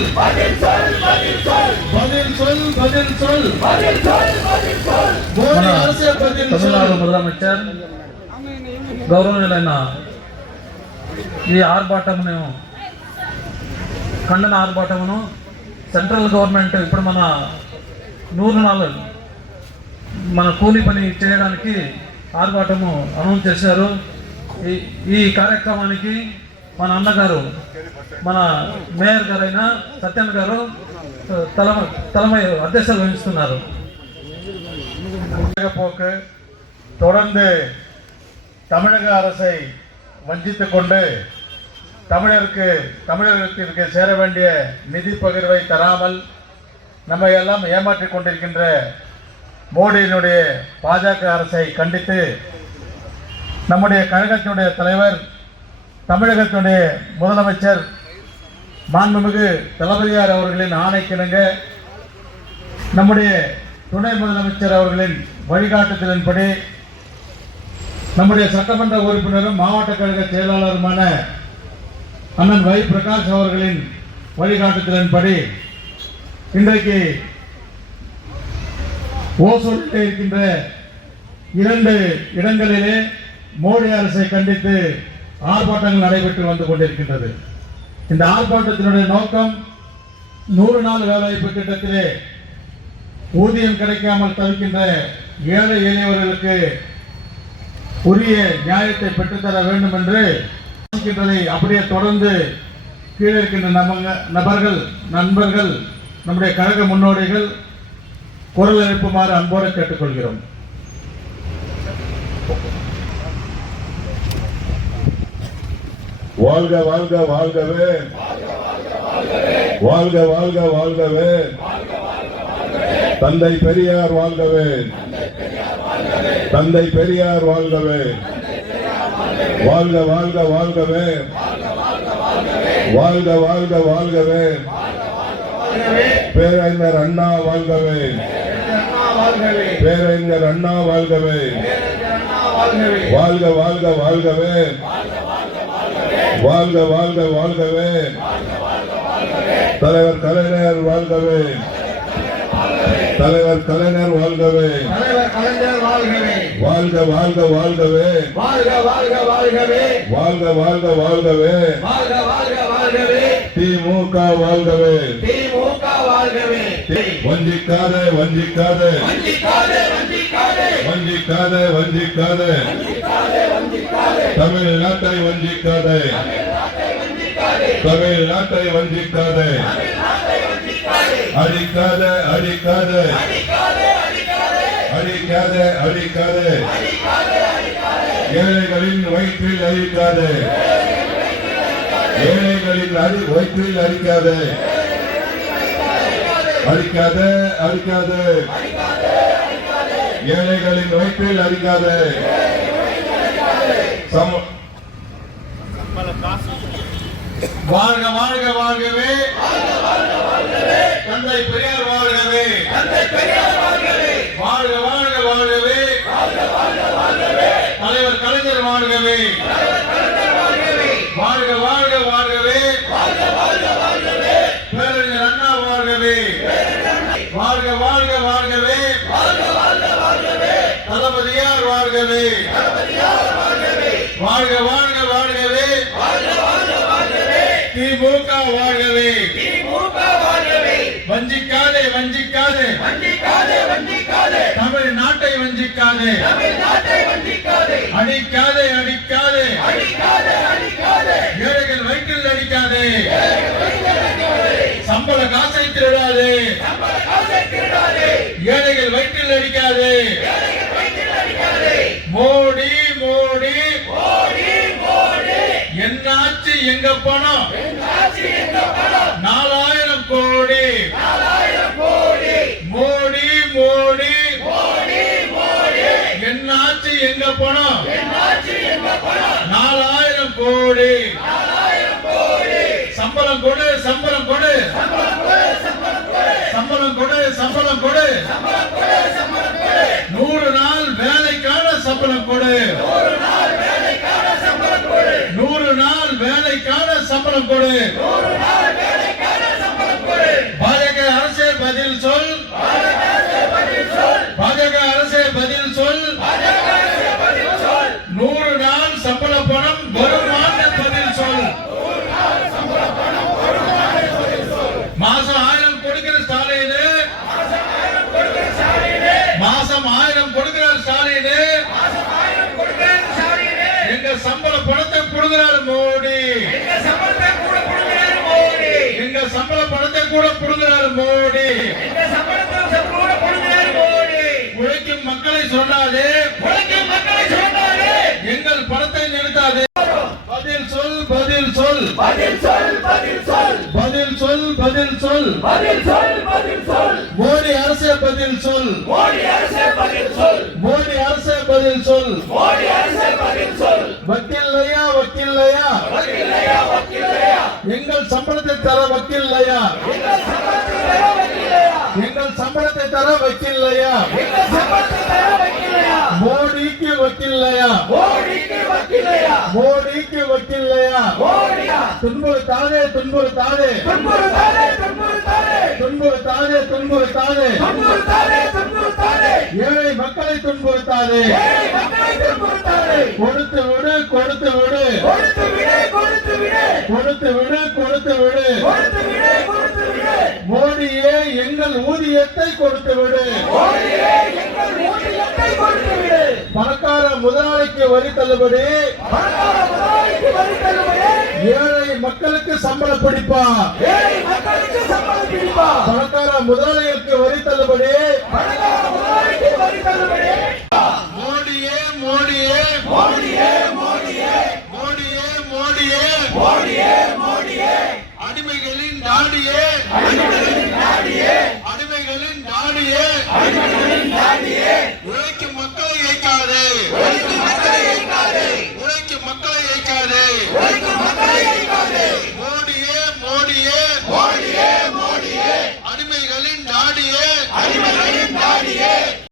சொல் பதில் சொல் பதில் சொல் மோடி அரசே பதில் తమిళనాడు சொல் முதலமைச்சர் గౌరవనీయులైన ఈ ఆర్భాటమును ఖండన ఆర్భాటమును సెంట్రల్ గవర్నమెంట్ ఇప్పుడు మన నూరు నాలుగు మన కూలీ పని చేయడానికి ఆర్భాటము అనౌన్స్ చేశారు ఈ ఈ కార్యక్రమానికి మన అన్నగారు మన మేయర్ గారైన సత్యన్ గారు తలమ తలమై అధ్యక్షత వహిస్తున్నారు போக்கு தொடர்ந்து தமிழக அரசை வஞ்சித்துக் கொண்டு தமிழருக்கு தமிழகத்திற்கு சேர வேண்டிய நிதி பகிர்வை தராமல் நம்மை எல்லாம் ஏமாற்றிக் கொண்டிருக்கின்ற மோடியினுடைய பாஜக அரசை கண்டித்து நம்முடைய கழகத்தினுடைய தலைவர் தமிழகத்தினுடைய முதலமைச்சர் மாண்புமிகு தளபதியார் அவர்களின் ஆணைக்கிணங்க நம்முடைய துணை முதலமைச்சர் அவர்களின் வழிகாட்டுதலின்படி நம்முடைய சட்டமன்ற உறுப்பினரும் மாவட்ட கழக செயலாளருமான அண்ணன் வை பிரகாஷ் அவர்களின் வழிகாட்டுதலின்படி இன்றைக்கு ஓசூரில் இருக்கின்ற இரண்டு இடங்களிலே மோடி அரசை கண்டித்து ஆர்ப்பாட்டங்கள் நடைபெற்று வந்து கொண்டிருக்கின்றது. இந்த ஆர்ப்பாட்டத்தினுடைய நோக்கம் நூறு நாள் வேலைவாய்ப்பு திட்டத்திலே ஊதியம் கிடைக்காமல் தவிக்கின்ற ஏழை எளியவர்களுக்கு உரிய நியாயத்தை பெற்றுத்தர வேண்டும் என்று அப்படியே தொடர்ந்து கீழே இருக்கின்ற நமங்க நபர்கள் நண்பர்கள் நம்முடைய கழக முன்னோடிகள் குரல் எழுப்புமாறு அன்போடு கேட்டுக்கொள்கிறோம். வாழ்க வாழ்க வாழ்கவே. வாழ்க வாழ்க வாழ்கவே. தந்தை பெரியார் வாழ்கவே. தந்தை பெரியார் வாழ்கவே. வாழ்க வாழ்க வாழ்கவே. வாழ்க வாழ்க வாழ்கவே. பேரறிஞர் அண்ணா வாழ்கவே. பேரறிஞர் அண்ணா வாழ்கவே. வாழ்க வாழ்க வாழ்கவே. வாழ்க வாழ்க வாழ்கவே. தலைவர் கலைஞர் வாழ்கவே. தலைவர் கலைஞர் வாழ்கவே. வாழ்க வாழ்க வாழ்கவே. வாழ்க வாழ்க வாழ்கவே. வாழ்க வாழ்க வாழ்கவே. வாழ்க வாழ்க வாழ்கவே. திமுக வாழ்கவே. திமுக வாழ்கவே. வஞ்சிக்காதே. வஞ்சிக்காதே வஞ்சிக்காதே. வஞ்சிக்காதே வஞ்சிக்காதே. வஞ்சிக்காதே. தமிழ் நாட்டை வஞ்சிக்காதே. தமிழ் நாட்டை வஞ்சிக்காதே. அடிக்காத அடிக்காத அடிக்காத அடிக்காத ஏழைகளின் வயிற்றில் அழிக்காத. ஏழைகளின் அடி வயிற்றில் அழிக்காத. அழிக்காத அடிக்காதே ஏழைகளின் வயிற்றில் அழிக்காத. வாழ்க வாழ்க வாழ்கவே. தந்தை பெரியார் வாழ்கவே. வாழ்க வாழ்க வாழ்கவே. தலைவர் கலைஞர் வாழ்கவே. வாழ்க வாழ்க வாழ்கவே. பேரறிஞர் அண்ணா வாழ்கவே. வாழ்க வாழ்க வாழ்கவே. தளபதியார் வாழ்கவே. வாழ்க வாழ்க வாழ்கவே. திமுக வாழ்கவே. வஞ்சிக்காதே வஞ்சிக்காதே. தமிழ்நாட்டை வஞ்சிக்காதே. அடிக்காதே அடிக்காதே. ஏழைகள் வயிற்றில் அடிக்காதே. சம்பள காசை திருடாதே. ஏழைகள் வயிற்றில் அடிக்காதே மோடி மோடி என்னாச்சு எங்க பணம் நாலாயிரம் கோடி. மோடி மோடி. என்னாச்சு எங்க பணம் நாலாயிரம் கோடி. சம்பளம் கொடு சம்பளம் கொடு. சம்பளம் கொடு சம்பளம் கொடு. நூறு நாள் வேலைக்கான சம்பளம் கொடு. சம்பளம் கொடு. பாஜக அரசே பதில் சொல். பாஜக அரசே பதில் சொல். நூறு நாள் சம்பள பணம் ஒரு ஆண்டு பதில் சொல். மாசம் ஆயிரம் கொடுக்கிற ஸ்டாலினு. மாசம் ஆயிரம் கொடுக்கிறார் ஸ்டாலினு. எங்க சம்பள பணத்தை கொடுக்கிறார் மோடி. கூட புடுங்குறாரு மோடி. எங்க சம்பளத்தை சம்பளோட கொடுக்கிறார் மோடி. உழைக்கும் மக்களை சொன்னாதே உழைக்கும் மக்களை சொன்னாரே எங்கள் பணத்தை நிறுத்தாதே பதில் சொல் பதில் சொல். பதில் சொல் பதில் சொல். பதில் சொல் பதில் சொல். பதில் சொல் பதில் சொல். மோடி அரசே பதில் சொல். மோடி அரசே பதில் சொல். மோடி அரசே பதில் சொல். மோடி அரசே பதில் சொல். வக்கீல்லையா வக்கீல்லையா? வக்கீலையா வக்கீலையா எங்கள் சம்பளத்தை தர வக்கில்லையா எங்கள் சம்பளத்தை தர வக்கில்லையா மோடிக்கு வக்கில்லையா? மோடிக்கு வக்கில்லையா? துன்புறு தானே துன்புறு தானே? துன்புறு தானே துன்புறு தானே? ஏழை மக்களை துன்புறுத்தாதே? கொடுத்து விடு கொடுத்து விடு. கொடுத்து விடு கொடுத்து விடு. மோடியே எங்கள் ஊதியத்தை கொடுத்து விடு. பணக்கார முதலாளிக்கு வரி தள்ளுபடி. ஏழை மக்களுக்கு சம்பள பிடிப்பா. பணக்கார முதலாளிகளுக்கு வரி தள்ளுபடி. மோடியே மோடியே. மோடியே மோடியே மோடியே அடிமைகளின் நாடியே. அடிமைகளின் நாடியே. அடிமைகளின் நாடியே அடிமைகளின் நாடியே உழைக்கும் மக்களை இயக்காதே உழைக்கும் மக்களை இயக்காதே உழைக்கும் மக்களை இயக்காதே உழைக்கும் மக்களை இயக்காதே மோடியே மோடியே. மோடியே மோடியே அடிமைகளின் நாடியே அடிமைகளின் நாடியே.